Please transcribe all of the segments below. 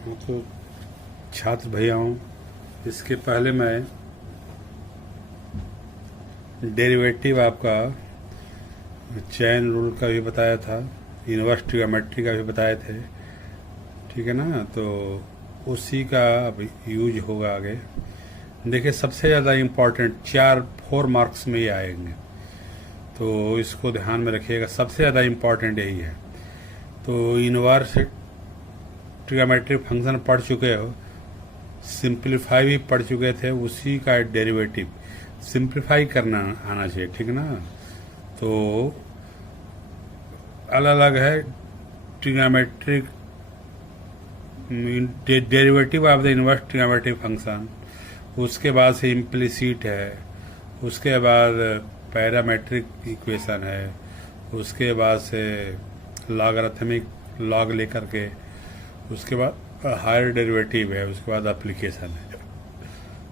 तो छात्र भैयाओं, इसके पहले मैं डेरिवेटिव आपका चैन रूल का भी बताया था, इनवर्स ट्रिग्नोमेट्री का भी बताए थे, ठीक है ना। तो उसी का अब यूज होगा आगे। देखिए सबसे ज़्यादा इम्पोर्टेंट 4 मार्क्स में ही आएंगे, तो इसको ध्यान में रखिएगा, सबसे ज़्यादा इम्पोर्टेंट यही है। तो इनवर्स ट्रिग्नोमेट्रिक फंक्शन पढ़ चुके हो, सिंप्लीफाई भी पढ़ चुके थे, उसी का डेरिवेटिव सिंप्लीफाई करना आना चाहिए, ठीक है ना। तो अलग अलग है trigonometric derivative of the inverse trigonometric function, उसके बाद से इम्प्लिसिट है, उसके बाद पैरामेट्रिक इक्वेशन है, उसके बाद से लॉगरिथमिक लॉग लेकर के, उसके बाद हायर डेरिवेटिव है, उसके बाद एप्लीकेशन है।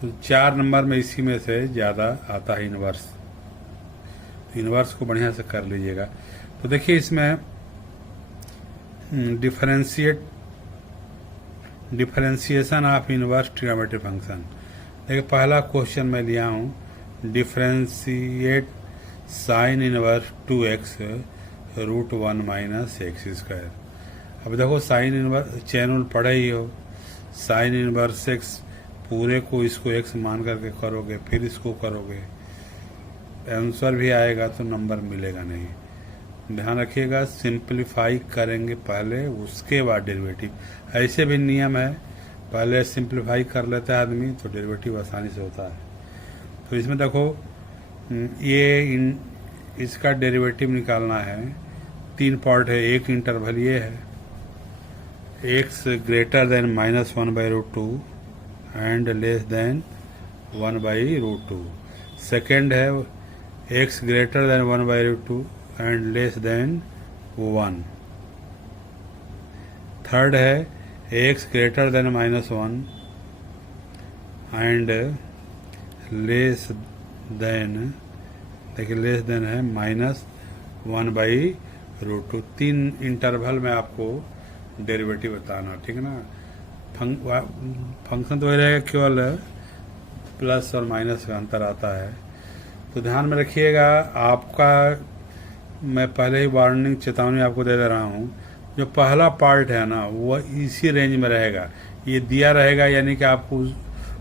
तो 4 नंबर में इसी में से ज़्यादा आता है इनवर्स। इनवर्स को बढ़िया से कर लीजिएगा। तो देखिए इसमें differentiation of inverse trigonometric function. देखिए पहला क्वेश्चन मैं लिया हूँ, differentiate sign inverse 2x √1 minus x square. अब देखो साइन इनवर्स चैन रूल पढ़े ही हो, साइन इनवर्स एक्स पूरे को इसको x मान करके करोगे, फिर इसको करोगे, आंसर भी आएगा तो नंबर मिलेगा नहीं। ध्यान रखिएगा, सिंप्लीफाई करेंगे पहले, उसके बाद डेरिवेटिव। ऐसे भी नियम है, पहले सिंप्लीफाई कर लेता है आदमी तो डेरिवेटिव आसानी से होता है। तो इसमें देखो इसका डेरिवेटिव निकालना है, 3 पार्ट है। एक इंटरवल ये है, x greater than -1/√2 and less than 1/√2। Second है x greater than 1/√2 and less than 1। Third है x greater than -1 and less than, देखिए लेस देन है -1/√2। 3 इंटरवल में आपको डेरिवेटिव बताना, ठीक है ना। फंक्शन तो वही रहेगा, केवल प्लस और माइनस का अंतर आता है। तो ध्यान में रखिएगा, आपका मैं पहले ही वार्निंग चेतावनी आपको दे रहा हूँ, जो पहला पार्ट है ना वो इसी रेंज में रहेगा, ये दिया रहेगा, यानी कि आपको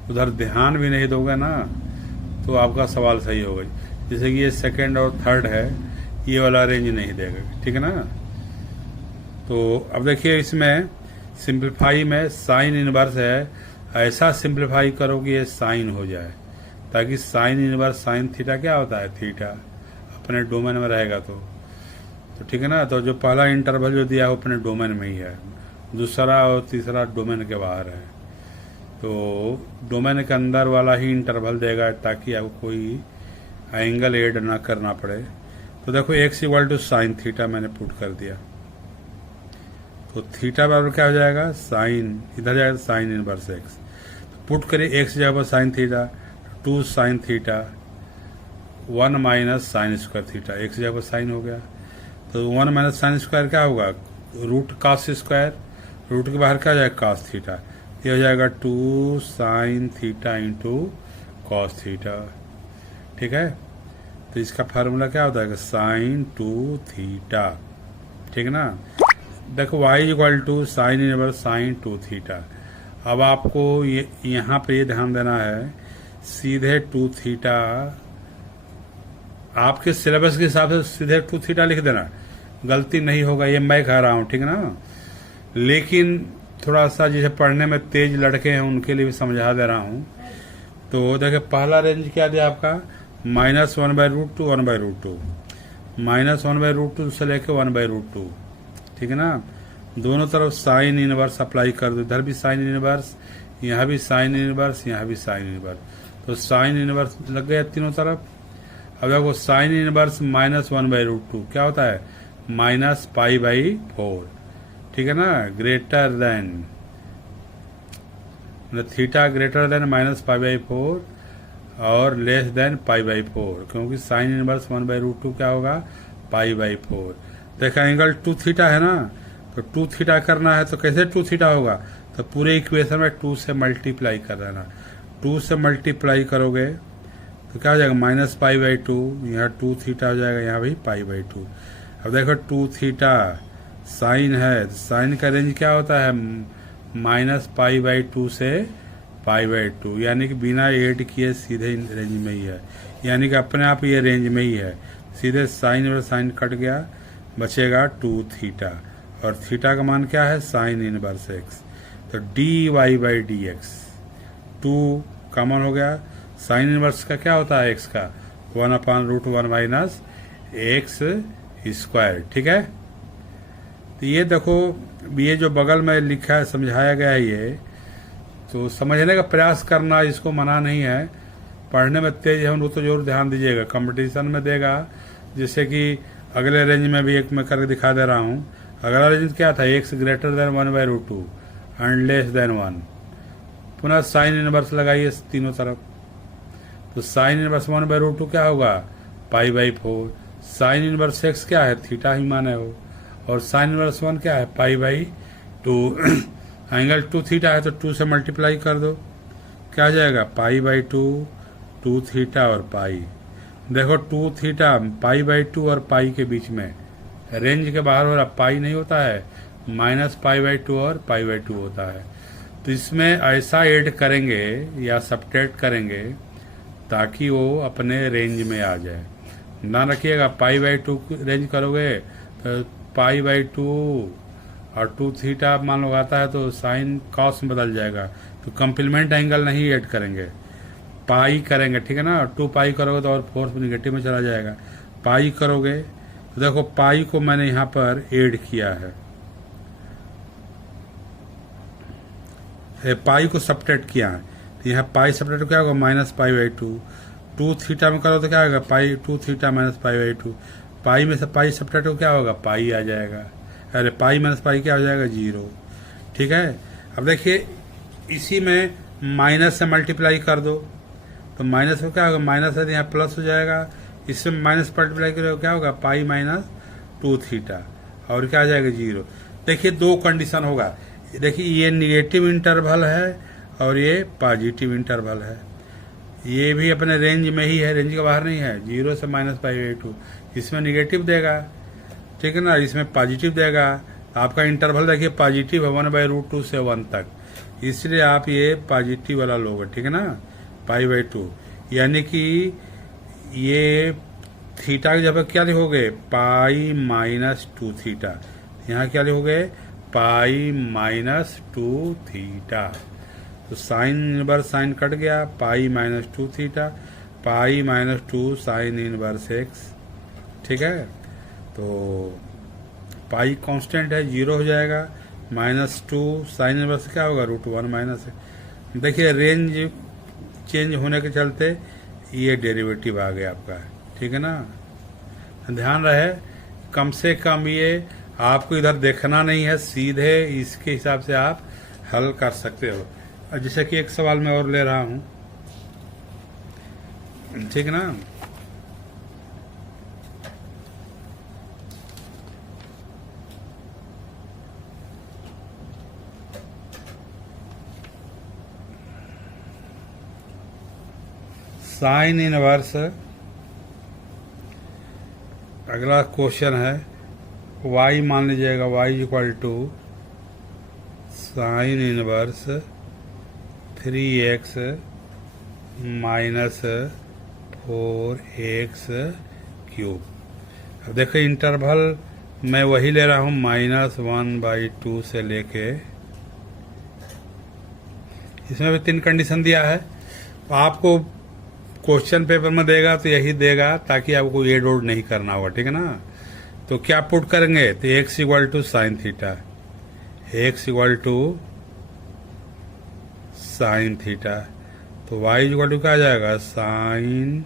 उधर ध्यान भी नहीं दोगे ना तो आपका सवाल सही होगा। जैसे कि ये सेकंड और थर्ड है, ये वाला रेंज नहीं देगा, ठीक है ना। तो अब देखिए इसमें सिंप्लीफाई में साइन इनवर्स है, ऐसा सिंप्लीफाई करो कि ये साइन हो जाए, ताकि साइन इनवर्स साइन थीटा क्या होता है, थीटा अपने डोमेन में रहेगा तो ठीक है ना। तो जो पहला इंटरवल जो दिया है वो अपने डोमेन में ही है, दूसरा और तीसरा डोमेन के बाहर है। तो डोमेन के अंदर वाला ही इंटरवल देगा ताकि आपको कोई एंगल ऐड ना करना पड़े। तो देखो x = साइन थीटा मैंने पुट कर दिया, तो थीटा बराबर क्या हो जाएगा, साइन, इधर जाएगा साइन इनवर्स x। तो पुट करिए x जगह पर sine theta, 2 sine theta 1 minus sine square theta, x जगह पर साइन हो गया। तो 1 माइनस साइन स्क्वायर क्या होगा, रूट कास स्क्वायर, रूट के बाहर क्या हो जाएगा, कास थीटा। ये हो जाएगा 2 sine theta into cos theta, ठीक है। तो इसका फार्मूला क्या होता है, साइन 2 थीटा, ठीक है ना। देखो y = sign inverse sign 2 theta. अब आपको यहाँ पे ये ध्यान देना है, सीधे 2 थीटा आपके सिलेबस के हिसाब से सीधे 2 थीटा लिख देना, गलती नहीं होगा, ये मैं कह रहा हूँ, ठीक है ना। लेकिन थोड़ा सा जैसे पढ़ने में तेज लड़के हैं उनके लिए भी समझा दे रहा हूँ। तो देखिए पहला रेंज क्या दिया आपका, -1/√2 1/√2, -1/√2 से लेके 1/√2, ठीक है ना। दोनों तरफ साइन इनवर्स अप्लाई कर दो, इधर भी साइन इनवर्स, यहाँ भी साइन इनवर्स, यहाँ भी साइन इनवर्स। तो साइन इनवर्स लग गया तीनों तरफ। अब देखो साइन इनवर्स -1/√2 क्या होता है, -π/4, ठीक है ना। Greater than theta greater than -π/4 और लेस देन π/4, क्योंकि साइन इनवर्स 1/√2 क्या होगा, π/4। देखा एंगल 2 थीटा है ना, तो 2 थीटा करना है तो कैसे 2 थीटा होगा, तो पूरे इक्वेशन में 2 से मल्टीप्लाई कर देना। 2 से मल्टीप्लाई करोगे तो क्या हो जाएगा, माइनस पाई बाई टू, यहाँ 2 थीटा हो जाएगा, यहाँ भी पाई बाई टू। अब देखो 2 थीटा साइन है, तो साइन का रेंज क्या होता है, माइनस पाई बाई टू से पाई बाई टू, यानी कि बिना ऐड किए सीधे रेंज में ही है, यानी कि अपने आप ये रेंज में ही है। सीधे साइन और साइन कट गया, बचेगा 2 थीटा, और थीटा का मान क्या है, साइन इनवर्स एक्स। तो d y by d x, 2 common हो गया, साइन इनवर्स का क्या होता है, एक्स का 1/√1 माइनस एक्स स्क्वायर। ठीक है, तो ये देखो, ये जो बगल में लिखा है, समझाया गया है, ये तो समझने का प्रयास करना, इसको मना नहीं है। पढ़ने में तेज है वो तो जरूर ध्यान दीजिएगा, कंपटीशन में देगा। जैसे कि अगले रेंज में भी एक मैं करके दिखा दे रहा हूँ। अगला रेंज क्या था, x greater than 1/√2 and less than 1। पुनः साइन इनवर्स लगाइए तीनों तरफ, तो साइन इनवर्स 1/√2 क्या होगा, pi by 4। Sign inverse x क्या है, थीटा ही माने हो, और साइन इनवर्स 1 क्या है, पाई बाई 2। एंगल 2 थीटा है तो 2 से मल्टीप्लाई कर दो, क्या आ जाएगा, पाई बाई 2 थीटा और पाई। देखो 2 थीटा पाई बाई 2 और पाई के बीच में, रेंज के बाहर हो रहा, पाई नहीं होता है, माइनस पाई बाई 2 और पाई बाई 2 होता है। तो इसमें ऐसा ऐड करेंगे या सब्ट्रैक्ट करेंगे ताकि वो अपने रेंज में आ जाए। ना रखिएगा पाई बाई 2 रेंज करोगे तो पाई बाई 2 और 2 थीटा मान लो आता है तो साइन कॉस में बदल जाएगा, तो कंप्लीमेंट एंगल नहीं ऐड करेंगे, पाई करेंगे। ठीक है ना, 2 पाई करोगे तो और फोर्स निगेटिव में चला जाएगा। पाई करोगे तो देखो पाई को मैंने यहाँ पर ऐड किया है, पाई को सब्ट्रैक्ट किया है, तो यहाँ पाई सब्ट्रैक्ट क्या होगा, माइनस पाई बाई 2। 2 थीटा में करो तो क्या होगा, पाई 2 थीटा माइनस पाई बाई 2। पाई में से पाई सब्ट्रैक्ट हो क्या होगा, पाई आ जाएगा, अरे पाई माइनस पाई क्या हो जाएगा, 0। ठीक है, अब देखिए इसी में माइनस से मल्टीप्लाई कर दो, तो माइनस में क्या होगा, माइनस है तो यहाँ प्लस हो जाएगा, इसमें माइनस मल्टीप्लाई करोगे क्या होगा, पाई माइनस 2 थीटा, और क्या आ जाएगा, 0। देखिए 2 कंडीशन होगा, देखिए ये निगेटिव इंटरवल है और ये पॉजिटिव इंटरवल है, ये भी अपने रेंज में ही है, रेंज के बाहर नहीं है, 0 से माइनस पाई बाई 2। इसमें निगेटिव देगा, ठीक है ना, इसमें पॉजिटिव देगा। आपका इंटरवल देखिए पॉजिटिव है 1/√2 से 1 तक, इसलिए आप ये पॉजिटिव वाला लोगे। ठीक है ना, पाई बाई 2, यानी कि ये थीटा की जगह क्या लिखोगे, पाई माइनस 2 थीटा, यहाँ क्या लिखोगे, पाई माइनस 2 थीटा। तो साइन इनवर्स साइन कट गया, pi minus 2 theta, pi minus 2 sign inverse x. ठीक है, तो पाई कांस्टेंट है, 0 हो जाएगा, माइनस 2 साइन इनवर्स क्या होगा, √1 माइनस। देखिए रेंज चेंज होने के चलते ये डेरिवेटिव आ गया आपका। ठीक है ना, ध्यान रहे कम से कम ये आपको इधर देखना नहीं है, सीधे इसके हिसाब से आप हल कर सकते हो। जैसे कि एक सवाल मैं और ले रहा हूं, ठीक है ना, साइन इनवर्स, अगला क्वेश्चन है y मान लीजिएगा, y equal to sine inverse 3x minus 4x cube. अब देखो इंटरवल मैं वही ले रहा हूँ, -1/2 से लेके, इसमें भी 3 कंडीशन दिया है। आपको क्वेश्चन पेपर में देगा तो यही देगा ताकि आपको ये डोड नहीं करना होगा। ठीक है ना, तो क्या पुट करेंगे, तो x equal to sine theta, x equal to sine theta, तो y इक्वल टू क्या आ जाएगा, sine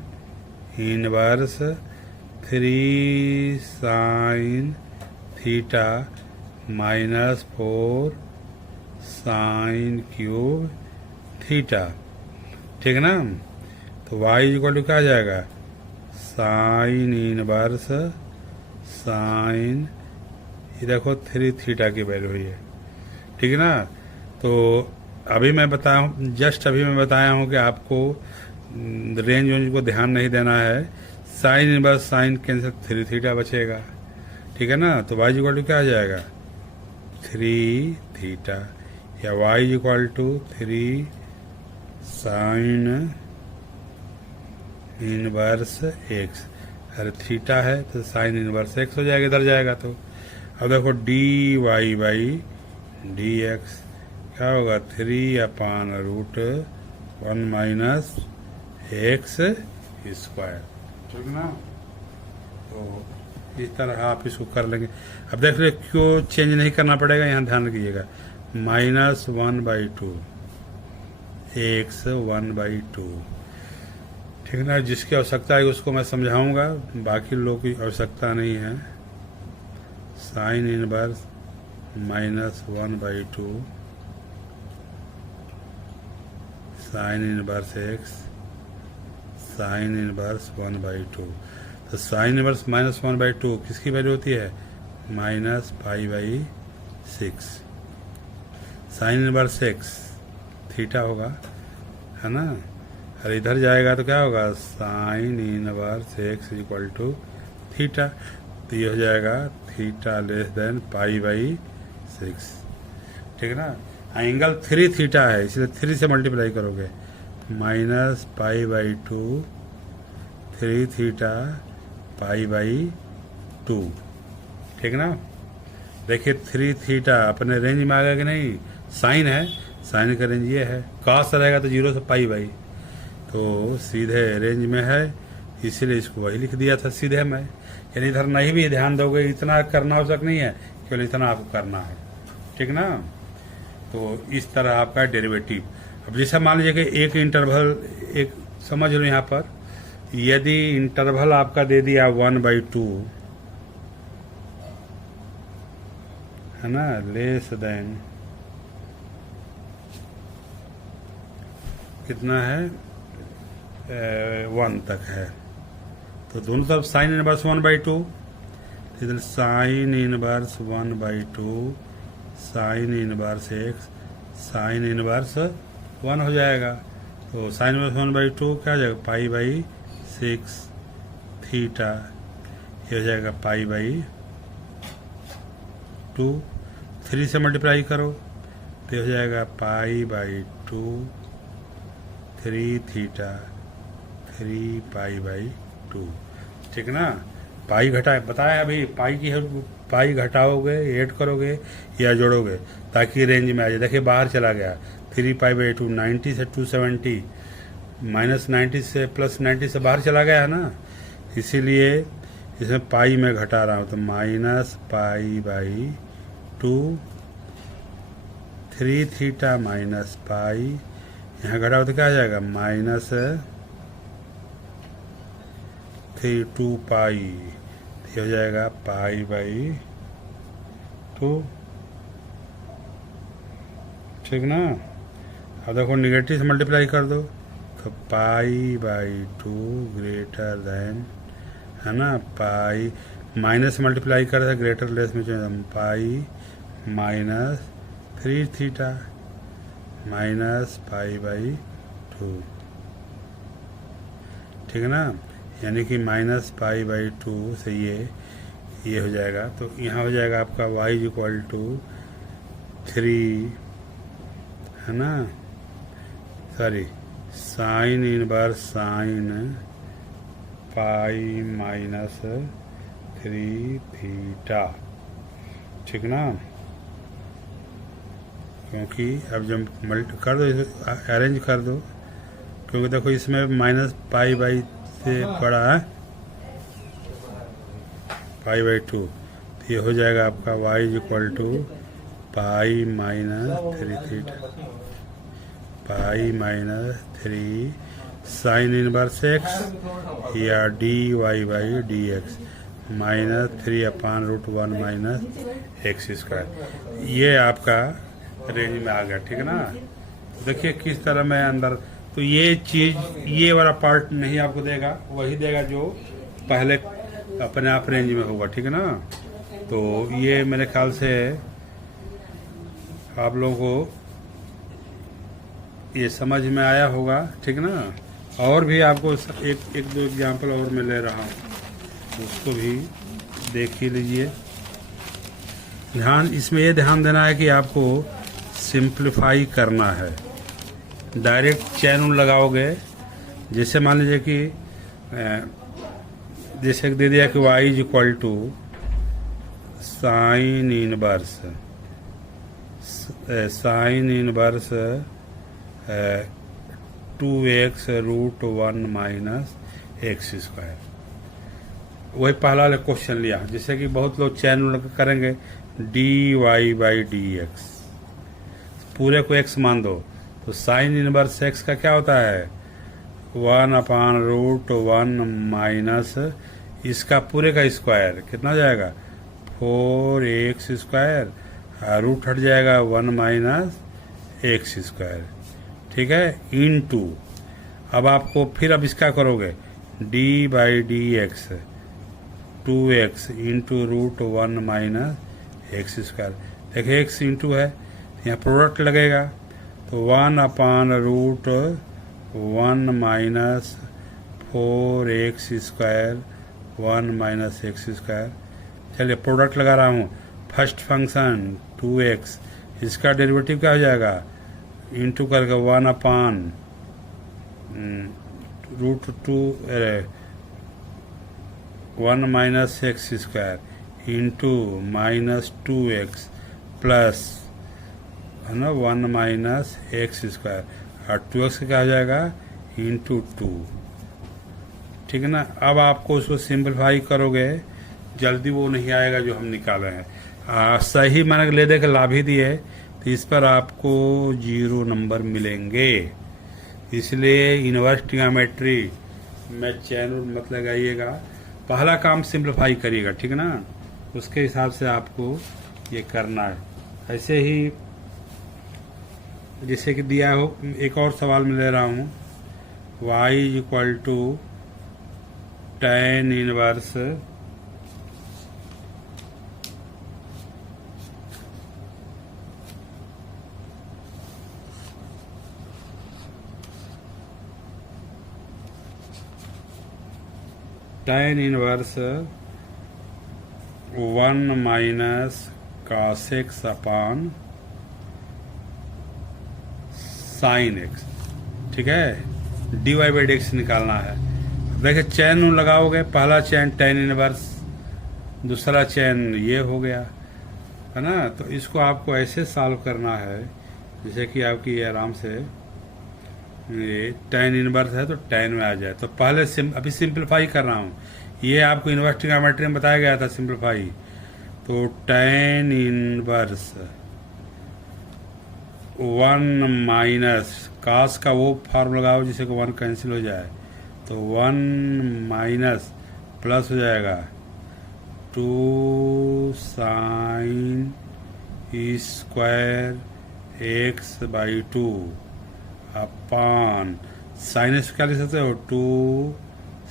inverse 3 sine theta minus 4 sine cube theta. ठीक है ना, तो y इक्वल टू क्या आ जाएगा, साइन इनवर्स साइन, ये देखो 3 थीटा की वैल्यू हुई है। ठीक है ना, तो अभी मैं बताया हूँ, जस्ट अभी मैं बताया हूँ कि आपको रेंज वेंज को ध्यान नहीं देना है। Sine inverse sign cancel, 3 theta बचेगा, ठीक है ना। तो वाई इक्वल टू क्या आ जाएगा, 3 थीटा, या y equal to 3 sine inverse x. अरे थीटा है तो साइन इनवर्स एक्स हो जाएगा, इधर जाएगा तो। अब देखो d y by d x क्या होगा, 3/√1 माइनस एक्स स्क्वायर, ठीक ना। तो इस तरह आप इसको कर लेंगे। अब देख रहे क्यों चेंज नहीं करना पड़ेगा, यहाँ ध्यान रखिएगा, -1/2 एक्स 1/2, ठीक है ना। जिसकी आवश्यकता है उसको मैं समझाऊंगा, बाकी लोग की आवश्यकता नहीं है। Sine inverse -1/2 sign inverse x sine inverse 1/2। तो साइन इनवर्स -1/2 किसकी वैल्यू होती है, -π/6। साइन इनवर्स एक्स थीटा होगा, है ना। और इधर जाएगा तो क्या होगा, sine inverse x equal to theta. तो ये हो जाएगा थीटा लेस देन π/6, ठीक है ना। एंगल 3 थीटा है, इसलिए 3 से मल्टीप्लाई करोगे, -π/2 3 थीटा π/2, ठीक ना। देखिए 3 थीटा अपने रेंज में आ गया कि नहीं, साइन है, साइन का रेंज ये है, कॉस रहेगा तो 0 से π/, तो सीधे रेंज में है, इसीलिए इसको वही लिख दिया था सीधे में। यानी इधर नहीं भी ध्यान दोगे, इतना करना आवश्यक नहीं है, केवल इतना आपको करना है, ठीक ना। तो इस तरह आपका डेरिवेटिव। अब जैसे मान लीजिए कि एक इंटरवल, एक समझ लो यहाँ पर, यदि इंटरवल आपका दे दिया 1/2, है ना, लेस देन कितना है 1 तक है, तो दोनों तरफ साइन इनवर्स 1/2, इधर sine inverse 1/2 sign inverse x sine inverse 1 हो जाएगा। तो साइन इनवर्स 1/2 क्या हो जाएगा, π/6 थीटा, ये हो जाएगा π/2। 3 से मल्टीप्लाई करो तो हो जाएगा π/2 3 थीटा 3π/2, ठीक ना। पाई घटा बताया अभी, पाई की पाई घटाओगे, ऐड करोगे या जोड़ोगे ताकि रेंज में आ जाए। देखिए बाहर चला गया, 3π/2, 90 से 270, -90 से +90 से बाहर चला गया है ना, इसीलिए इसमें पाई में घटा रहा हूँ। तो -π/2 3 थीटा माइनस पाई, यहाँ घटाओ तो क्या आ जाएगा, -2π, ये हो जाएगा π/2, ठीक ना। अब देखो निगेटिव से मल्टीप्लाई कर दो तो π/2 ग्रेटर देन, है ना, पाई माइनस मल्टीप्लाई कर दे ग्रेटर लेस में पाई -3 थीटा -π/2, ठीक है ना। यानी कि -π/2 से ये हो जाएगा। तो यहाँ हो जाएगा आपका y इक्वल टू 3, है ना, सॉरी, साइन इनवर्स साइन π-3 थीटा, ठीक ना। क्योंकि अब जब मल्टी कर दो, अरेंज कर दो, क्योंकि देखो इसमें -π/, से बड़ा है π/2, तो ये हो जाएगा आपका y equal to π-3 theta π-3 sine inverse x या dy/dx -3/√1 माइनस एक्स स्क्वायर, ये आपका रेंज में आ गया, ठीक है ना। देखिए किस तरह मैं अंदर, तो ये चीज़, ये वाला पार्ट नहीं आपको देगा, वही देगा जो पहले अपने आप रेंज में होगा, ठीक है ना। तो ये मेरे ख्याल से आप लोगों को ये समझ में आया होगा, ठीक ना। और भी आपको एक दो एग्जाम्पल और मैं ले रहा हूँ, उसको भी देख ही लीजिए। इसमें ये ध्यान देना है कि आपको सिंप्लीफाई करना है। डायरेक्ट चैन लगाओगे, जैसे मान लीजिए कि जैसे दे दिया कि y is equal to sine inverse 2x root 1 minus x square. वही पहला वाला क्वेश्चन लिया, जैसे कि बहुत लोग चैन करेंगे dy/dx, पूरे को x मान दो, तो साइन इनवर्स x का क्या होता है 1/√1 माइनस इसका पूरे का स्क्वायर, कितना जाएगा 4x स्क्वायर, रूट हट जाएगा 1 माइनस एक्स स्क्वायर, ठीक है, इनटू। अब आपको फिर अब इसका करोगे d/dx 2x into root 1 minus x square. देखिए x इंटू है, यहाँ प्रोडक्ट लगेगा, तो 1/√1 minus 4x square 1 minus x square. चलिए प्रोडक्ट लगा रहा हूँ, फर्स्ट फंक्शन 2x, इसका डेरिवेटिव क्या हो जाएगा इंटू करके 1/√1 minus x square into minus 2x plus है ना 1 माइनस एक्स स्क्वायर, और 2x क्या हो जाएगा इंटू 2, ठीक है ना। अब आपको उसको सिंपलीफाई करोगे, जल्दी वो नहीं आएगा जो हम निकाले हैं। सही मानक ले दे के लाभ ही दिए, तो इस पर आपको 0 नंबर मिलेंगे। इसलिए इनवर्स ट्रिग्नोमेट्री में चैन मत लगाइएगा, पहला काम सिंपलीफाई करिएगा, ठीक है ना, उसके हिसाब से आपको ये करना है। ऐसे ही जैसे कि दिया हो, एक और सवाल में ले रहा हूँ, y is equal to tan inverse tan inverse 1 minus cos x upon sine x, ठीक है, dy/dx निकालना है। देखिए चैन लगाओगे, पहला चैन tan इनवर्स, दूसरा चैन ये हो गया, है ना। तो इसको आपको ऐसे सॉल्व करना है जैसे कि आपकी आराम से ये tan इनवर्स है तो tan में आ जाए। तो पहले अभी सिंपलीफाई कर रहा हूँ, ये आपको इनवर्स ट्रिग्नोमेट्री में बताया गया था सिंपलीफाई। तो tan इनवर्स 1 माइनस cos का वो फॉर्म लगाओ जिससे कि 1 कैंसिल हो जाए, तो 1 माइनस प्लस हो जाएगा 2 साइन स्क्वायर x/2 अपान साइन x क्या लिख सकते हो 2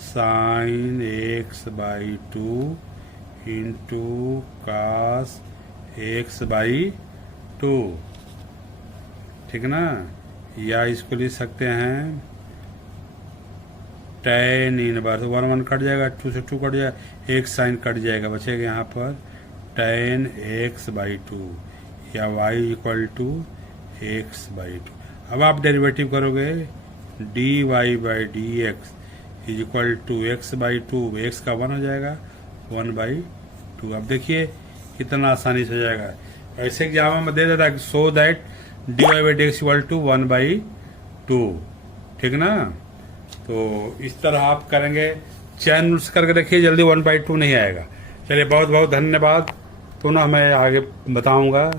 sign x/2 into cos x/2, ठीक ना। या इसको लिख सकते हैं tan इनवर्स 1 कट जाएगा, 2 से 2 कट जाएगा, एक साइन कट जाएगा, बचेगा यहाँ पर tan x/2 या y इक्वल टू x/2। अब आप डेरिवेटिव करोगे dy/dx is equal to x/2, x का 1 हो जाएगा 1/2। अब देखिए कितना आसानी से हो जाएगा। ऐसे एग्जाम में दे देता है so that dy/dx equal to 1/2, ठीक ना। तो इस तरह आप करेंगे, चैन रूल्स करके देखिए, जल्दी 1/2 नहीं आएगा। चलिए बहुत बहुत धन्यवाद, पुनः मैं आगे बताऊंगा।